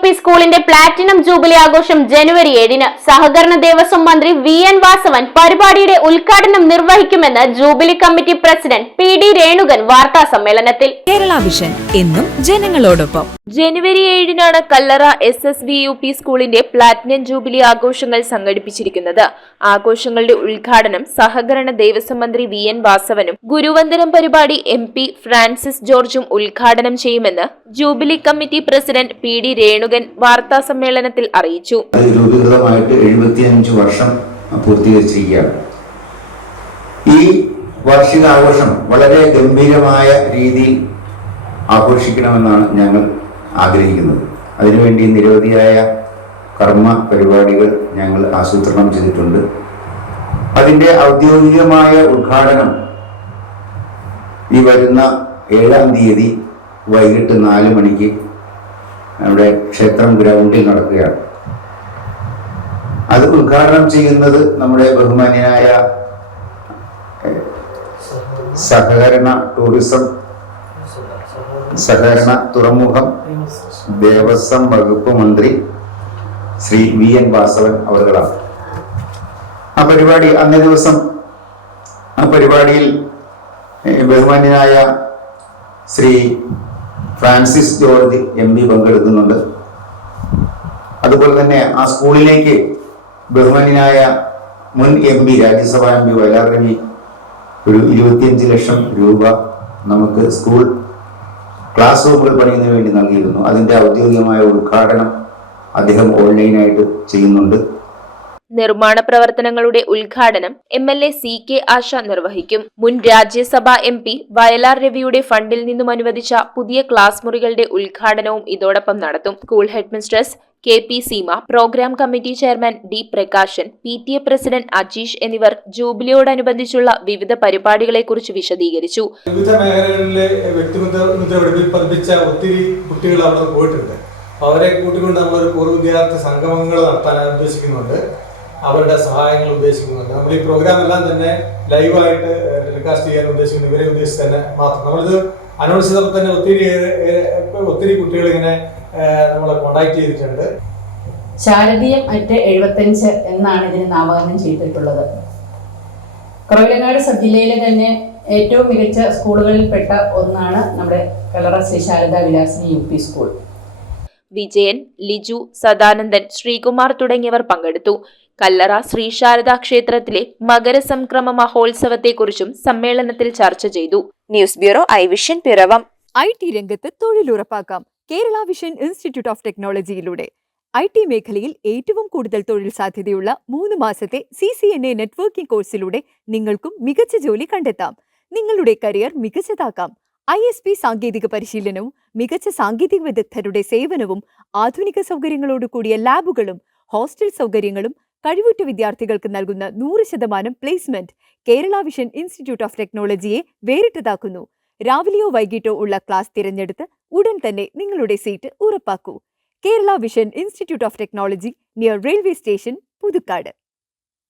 UP സ്കൂളിന്റെ platinum jubilee ആഘോഷം ജനുവരി 7-ന്. സഹകരണ ദേവസ്വം മന്ത്രി VN വാസവൻ പരിപാടിയുടെ ഉദ്ഘാടനം നിർവഹിക്കുമെന്ന് ജൂബിലി കമ്മിറ്റി പ്രസിഡന്റ് PD രേണുകൻ വാർത്താ സമ്മേളനത്തിൽ. കേരള വിഷൻ എന്നും ജനങ്ങളോടൊപ്പം. ജനുവരി 7-നാണ് കല്ലറ SSVUP സ്കൂളിന്റെ പ്ലാറ്റിനം ജൂബിലി ആഘോഷങ്ങൾ സംഘടിപ്പിച്ചിരിക്കുന്നത്. ആഘോഷങ്ങളുടെ ഉദ്ഘാടനം സഹകരണ ദേവസ്വം മന്ത്രി VN വാസവനും ഗുരുവന്ദനം പരിപാടി MP ഫ്രാൻസിസ് ജോർജും ഉദ്ഘാടനം ചെയ്യുമെന്ന് ജൂബിലി കമ്മിറ്റി പ്രസിഡന്റ് PD രേണുകൻ വാർത്താ സമ്മേളനത്തിൽ അറിയിച്ചു. രൂപീകൃതമായിട്ട് 75 വർഷം പൂർത്തീകരിച്ചിരിക്കുകയാണ്. ഈ വാർഷികാഘോഷം വളരെ ഗംഭീരമായ രീതിയിൽ ആഘോഷിക്കണമെന്നാണ് ഞങ്ങൾ ആഗ്രഹിക്കുന്നത്. അതിനുവേണ്ടി നിരവധിയായ കർമ്മ പരിപാടികൾ ഞങ്ങൾ ആസൂത്രണം ചെയ്തിട്ടുണ്ട്. അതിൻ്റെ ഔദ്യോഗികമായ ഉദ്ഘാടനം ഈ വരുന്ന 7-ാം തീയതി വൈകിട്ട് 4 മണിക്ക് നമ്മുടെ ക്ഷേത്രം ഗ്രൗണ്ടിൽ നടക്കുകയാണ്. അത് ഉദ്ഘാടനം ചെയ്യുന്നത് നമ്മുടെ ബഹുമാന്യനായ സഹകരണ ടൂറിസം, സഹകരണ തുറമുഖം ദേവസ്വം വകുപ്പ് മന്ത്രി ശ്രീ VN വാസവൻ അവർകളാണ്. ആ പരിപാടി അന്നേ ദിവസം ആ പരിപാടിയിൽ ബഹുമാന്യനായ ശ്രീ ഫ്രാൻസിസ് ജോർജ് MP പങ്കെടുക്കുന്നുണ്ട്. അതുപോലെ തന്നെ ആ സ്കൂളിലേക്ക് ബഹുമാന്യനായ മുൻ MP രാജ്യസഭാ MP വയലാർ രവി ഒരു 25 ലക്ഷം രൂപ നമുക്ക് സ്കൂൾ ക്ലാസ് റൂമുകൾ പണിയുന്നതിന് വേണ്ടി നൽകിയിരുന്നു. അതിന്റെ ഔദ്യോഗികമായ ഉദ്ഘാടനം അദ്ദേഹം ഓൺലൈനായിട്ട് ചെയ്യുന്നുണ്ട്. നിർമ്മാണ പ്രവർത്തനങ്ങളുടെ ഉദ്ഘാടനം MLA CK ആശ നിർവഹിക്കും. മുൻ രാജ്യസഭാ MP വയലാർ രവിയുടെ ഫണ്ടിൽ നിന്നും അനുവദിച്ച പുതിയ ക്ലാസ് മുറികളുടെ ഉദ്ഘാടനവും ഇതോടൊപ്പം നടത്തും. School headmistress KP Seema, programme committee chairman D Prakashan, PTA president Ajeesh എന്നിവർ ജൂബിലിയോടനുബന്ധിച്ചുള്ള വിവിധ പരിപാടികളെക്കുറിച്ച് വിശദീകരിച്ചു. വിവിധ മേഖലകളിലെ വ്യക്തിമുദ്ര പതിപ്പിച്ച ഒത്തിരി കുട്ടികൾ അവിടെ പോയിട്ടുണ്ട്. അവരെ കൂട്ടിക്കൊണ്ട് നമ്മളൊരു പൂർവ്വ വിദ്യാർത്ഥി സംഗമങ്ങൾ നടത്താൻ ഉദ്ദേശിക്കുന്നുണ്ട്. അവരുടെ സഹായങ്ങൾ ഉദ്ദേശിക്കുന്നുണ്ട്. നമ്മൾ ഈ പ്രോഗ്രാം എല്ലാം തന്നെ ലൈവായിട്ട് ടെലികാസ്റ്റ് ചെയ്യാൻ ഉദ്ദേശിക്കുന്നു. ഇവരെ ഉദ്ദേശിച്ച് തന്നെ മാത്രം നമ്മളിത് അനൗൺസ് ചെയ്തപ്പോൾ തന്നെ ഒത്തിരി കുട്ടികൾ ഇങ്ങനെ നമ്മളെ കോണ്ടാക്ട് ചെയ്തിട്ടുണ്ട്. ശാരദീയം അറ്റ് 75 എന്നാണ് ഇതിന് നാമകരണം ചെയ്തിട്ടുള്ളത്. കുറവിലങ്ങാട് സബ് ജില്ലയിലെ തന്നെ ഏറ്റവും മികച്ച സ്കൂളുകളിൽപ്പെട്ട ഒന്നാണ് നമ്മുടെ കല്ലറ ശ്രീ ശാരദാ വിലാസിനി UP സ്കൂൾ. വിജയൻ, ലിജു, സദാനന്ദൻ, ശ്രീകുമാർ തുടങ്ങിയവർ പങ്കെടുത്തു. കല്ലറ ശ്രീ ശാരദാ ക്ഷേത്രത്തിലെ മകരസംക്രമ മഹോത്സവത്തെക്കുറിച്ചും സമ്മേളനത്തിൽ ചർച്ച ചെയ്തു. News bureau iVision Piravom. IT രംഗത്ത് തൊഴിലുറപ്പാക്കാം കേരള വിഷൻ ഇൻസ്റ്റിറ്റ്യൂട്ട് ഓഫ് ടെക്നോളജിയിലൂടെ. IT മേഖലയിൽ ഏറ്റവും കൂടുതൽ തൊഴിൽ സാധ്യതയുള്ള 3 മാസത്തെ CCNA നെറ്റ്വർക്കിംഗ് കോഴ്സിലൂടെ നിങ്ങൾക്കും മികച്ച ജോലി കണ്ടെത്താം. നിങ്ങളുടെ കരിയർ മികച്ചതാക്കാം. ISP സാങ്കേതിക പരിശീലനവും മികച്ച സാങ്കേതിക വിദഗ്ധരുടെ സേവനവും ആധുനിക സൗകര്യങ്ങളോട് കൂടിയ ലാബുകളും ഹോസ്റ്റൽ സൗകര്യങ്ങളും കഴിവുറ്റ വിദ്യാർത്ഥികൾക്ക് നൽകുന്ന 100% placement Kerala vision institute of ടെക്നോളജിയെ വേറിട്ടതാക്കുന്നു. രാവിലെയോ വൈകിട്ടോ ഉള്ള ക്ലാസ് തിരഞ്ഞെടുത്ത് ഉടൻ തന്നെ നിങ്ങളുടെ സീറ്റ് ഉറപ്പാക്കൂ. Kerala vision institute of technology, near railway station, Puthukkad.